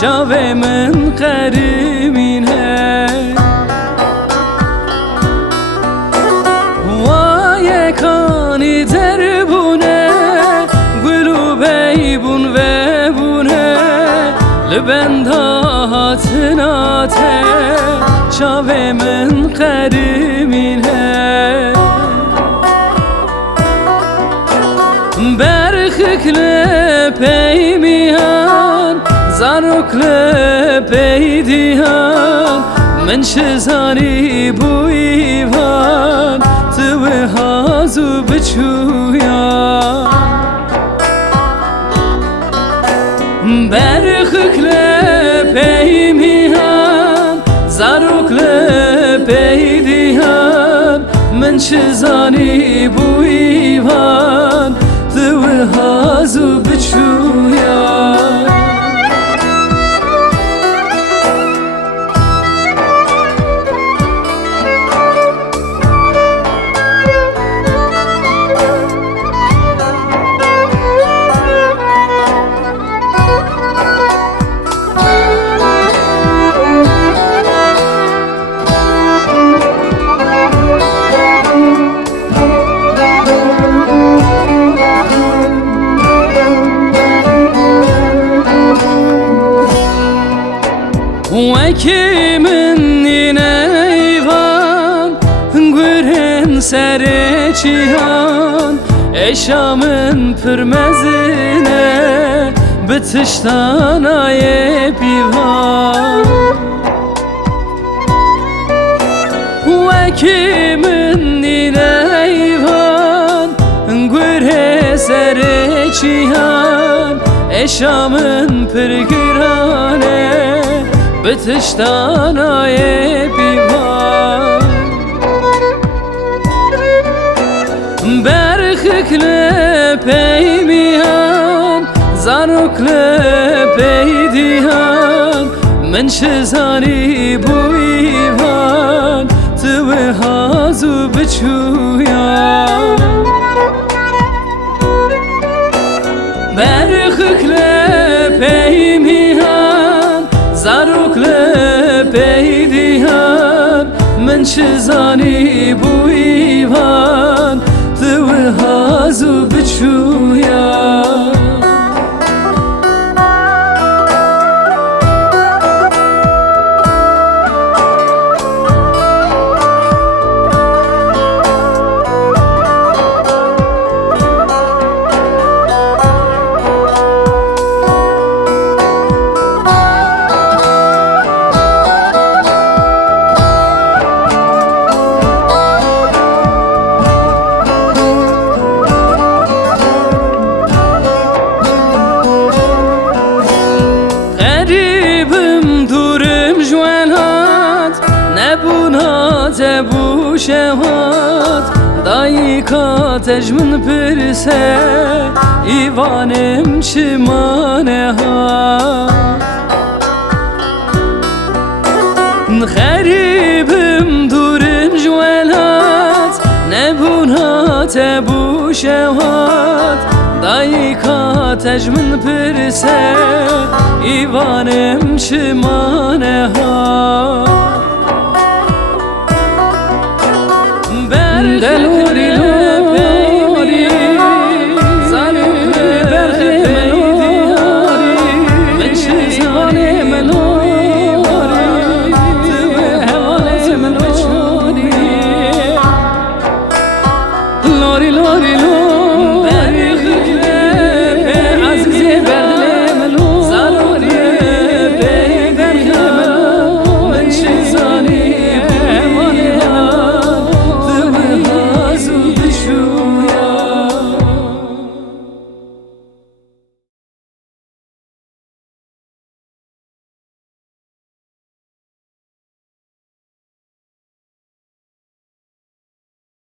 شاوه من قریمینه وای کانی دربونه گلو بیبون و بونه لبنده هاتناته شاوه من قریمینه برخک لپیمیان زاروک لپیدیان من شزانی بویوان تو هازو بچویان برخک لپیمیان زاروک لپیدیان من شزانی بویوان تو هازو بچویان وکی من نیوان گرهن سر چیهان اشامن پرمزینه بتشتان آی بیوان وکی من نیوان گره سر چیهان اشامن پرگرانه بتشتان آی بیوان برخک لپیمیان زاروک لپیدیان من شزانی بویوان تو هازو بچویان برخک لپیمیان زاروک لپیدیان من شزانی بویوان تو هازو بچویان تبو شهات دایکات اجمن پرسه ایوانم شمانه ها خریبم دورم جوالات نبونا تبو شهات دایکات اجمن پرسه ایوانم شمانه ها دلوری لوری زاروک برخی ملوری من شزانی ملوری تو حوالی من بچونی لوری لوری لوری